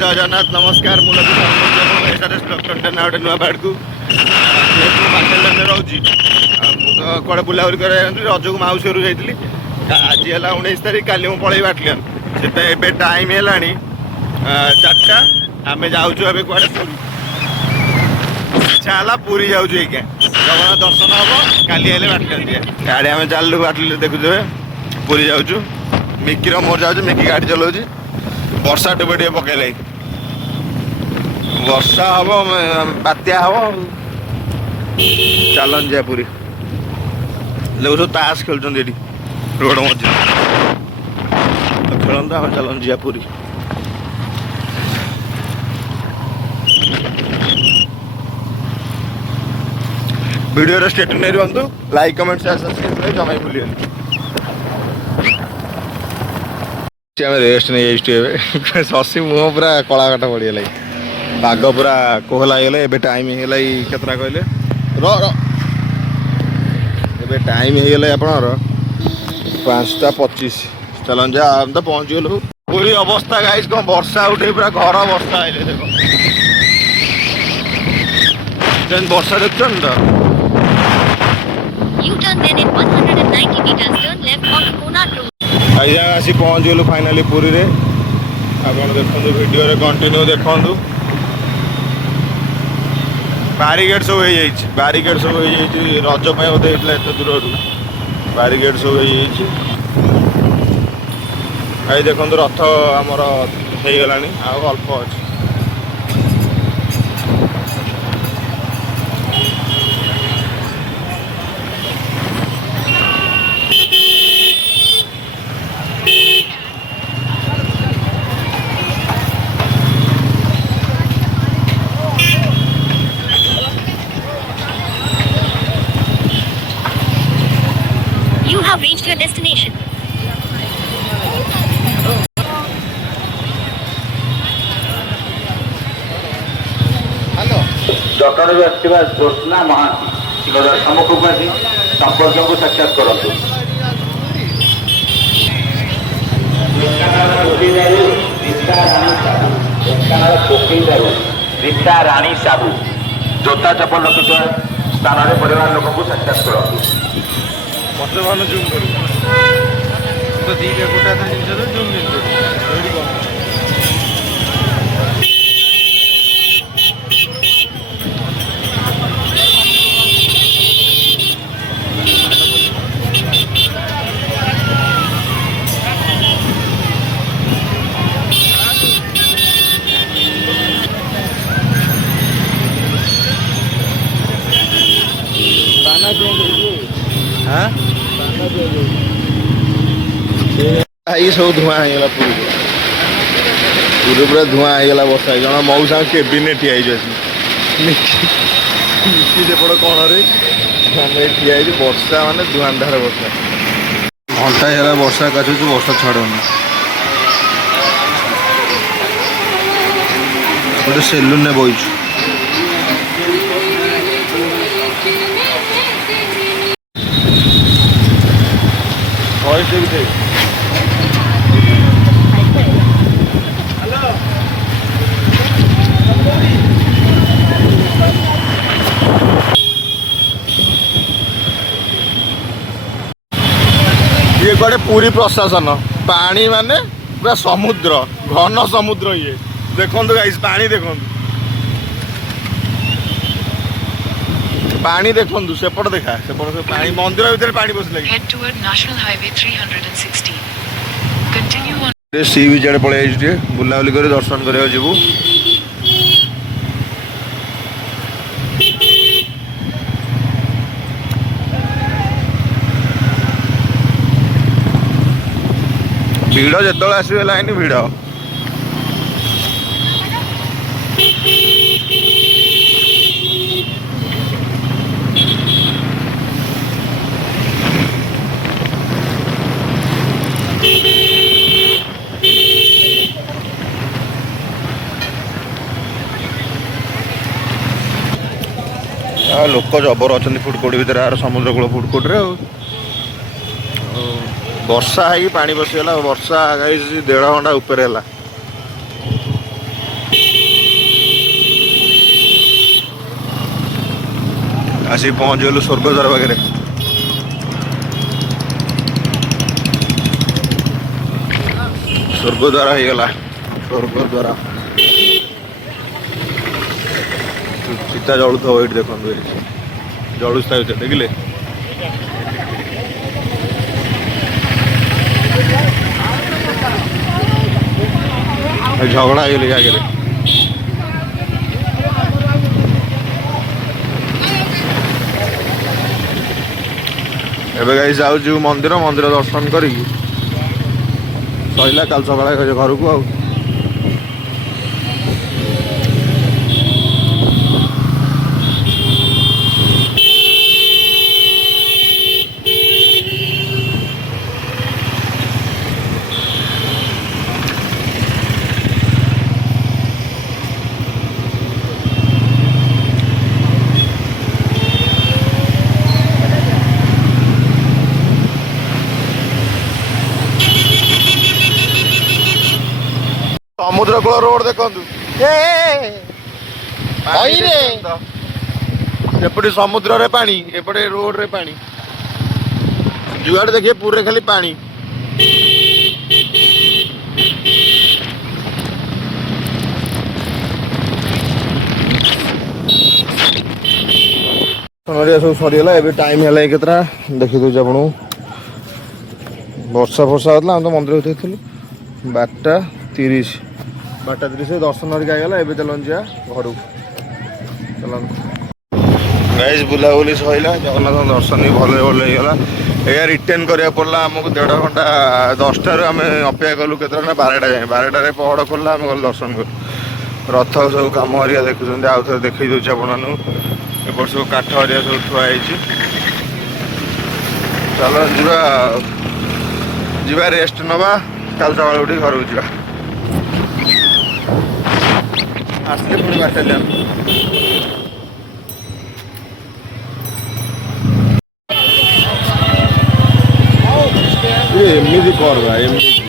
जय जगन्नाथ नमस्कार मुझे गोटे नुआ बाड़ को रोचे तो कड़े बुलाबुली कर रज को मौसी घर जाइली आज है 19 तारीख काली मुझे पलि बाटलियन से टाइम है 4टा आम जाऊँ कड़े इच्छा है पूरी जाऊँ जगन्नाथ दर्शन हम काली हेल्ले बाटलियन गाड़ी आम चलू बाटली देखुए पूरी जाऊँ मिकी मोर जाऊँ मिकी गाड़ी चलाऊँ वर्षा टे टे पकड़ वर्षा हम बात्या हम चलन जा पूरी लोग सब ताश खेल रोड मझे खेलता हम चलन जा पूरी वीडियो स्टेट नहीं रुहतु लाइक कमेंट शेयर सब्सक्राइब जमा भूलिए रेस्ट नहीं शशि मुह पूरा कला काट पड़गला पाग पूरा कोहला हो टाइम है केतरा कहले रे टाइम है आपणर 5:25 चलन जा हम तो पहुँच गलु पूरी अवस्था गाइस कौन वर्षा उठे पूरा घर अवस्था है देख वर्षा देख आसी पहुँच गलु फाइनाली पुरी रे आप देखो वीडियो रे कंटिन्यू देखु बारिकेड सब हो बारिकेड सब हो रज बोधे एत दूर बारिकेड सब हो देखो रथ आमर हो गला अल्प अच्छे have reached your destination. जटणु आसवा Jyotna Mahanti सम्मुख को आसी संपर्क को साक्षात करतु रीता राणी साहू जोता चपल रखुवा स्थान परिवार लोक को साक्षात करतु वर्तमान जूम कर तो दीटा गोटा जिन जूम ये सब धुआं होगा पूरी पूरी पूरा धुआं होगा वर्षा जन मऊसा केबिन ठिया सेपट कण ठिया वर्षा माने धुआंधार वर्षा घंटा है वर्षा काचुच वर्षा छाड़ुनी गोटे सेलून ने बहीचु ये गोटे पूरी प्रशासन पानी माने पूरा समुद्र घन समुद्र ये देखो गाइस पानी देखो पानी देखो सेपट देखा सेपट से पानी मंदिर भीतर पानी पस लगे Head toward National Highway 316. Continue on. सी बीच आड़े पलि बुलाबुली कर दर्शन कर जीवु भिड़ जो आसवे लाइन भिड़ लोक जबर अच्छा फुड कोर्ट भितर यार समुद्र कूल फुड कोर्ट रे वर्षा है पानी बसीगला वर्षा 1.5 घंटा ऊपर है ଆସିକି ପହଞ୍ଚିଗଲୁ ସ୍ୱର୍ଗଦ୍ୱାର ପାଖରେ। ସ୍ୱର୍ଗଦ୍ୱାର ହେଇଗଲା, ସ୍ୱର୍ଗଦ୍ୱାର। ଚିତା ଜଳୁଥିବ ଏଇଠି ଦେଖନ୍ତୁ, ଏଇଠି ଜଳୁଛି ତା ଭିତରେ ଦେଖିଲେ। ଝଗଡ଼ା ହେଇଗଲେ ଆଗରେ। ଏବେ ଗାଈ ଯାଉଛୁ ମନ୍ଦିର ଦର୍ଶନ କରିକି ସରିଲା, କାଲି ସକାଳେ ଘରକୁ ଆଉ। ସମୁଦ୍ର କୂଳ ରୋଡ ଦେଖନ୍ତୁ, ଏପଟେ ସମୁଦ୍ରରେ ପାଣି, ଏପଟେ ରୋଡରେ ପାଣି, ଯୁଆଡେ ଦେଖିବେ ପୁରୀରେ ଖାଲି ପାଣି। ସବୁ ସରିଗଲା। ଏବେ ଟାଇମ ହେଲା କେତେଟା ଦେଖିଦଉଛି ଆପଣଙ୍କୁ। ବର୍ଷା ହଉଥିଲା, ଆମେ ତ ମନ୍ଦିର ଭିତରେ ଥିଲୁ। 12:30 ଦର୍ଶନ କରିକି ହେଇଗଲା। ଏବେ ଚାଲନ୍ତୁ ଯିବା ଘରକୁ, ଚାଲନ୍ତୁ। ଗାଇସ୍ ବୁଲାବୁଲି ସରିଲା, ଜଗନ୍ନାଥଙ୍କ ଦର୍ଶନ ବି ଭଲରେ ହେଇଗଲା। ଏଇଆ ରିଟର୍ନ କରିବାକୁ ପଡ଼ିଲା ଆମକୁ 1.5 ଘଣ୍ଟା। 10ଟାରୁ ଆମେ ଅପେକ୍ଷା କଲୁ କେତେଟା ନା 12ଟା ଯାଏଁ। 12ଟାରେ ପହଡ଼ ଖୋଲିଲା, ଆମେ ଗଲୁ ଦର୍ଶନ କଲୁ। ରଥ ସବୁ କାମ ହରିକା ଦେଖୁଛନ୍ତି, ଆଉ ଥରେ ଦେଖେଇ ଦେଉଛି ଆପଣମାନଙ୍କୁ। ଏପଟ ସବୁ କାଠ ହରିକା ସବୁ ଥୁଆ ହେଇଛି। ଚାଲ ଯିବା ରେଷ୍ଟ ନେବା, କାଲି ସକାଳେ ଉଠିକି ଘରକୁ ଯିବା। ଆସିଲେ ପୁଣି ବାଟାଲିୟନ। ଏମିତି କର ଏମିତି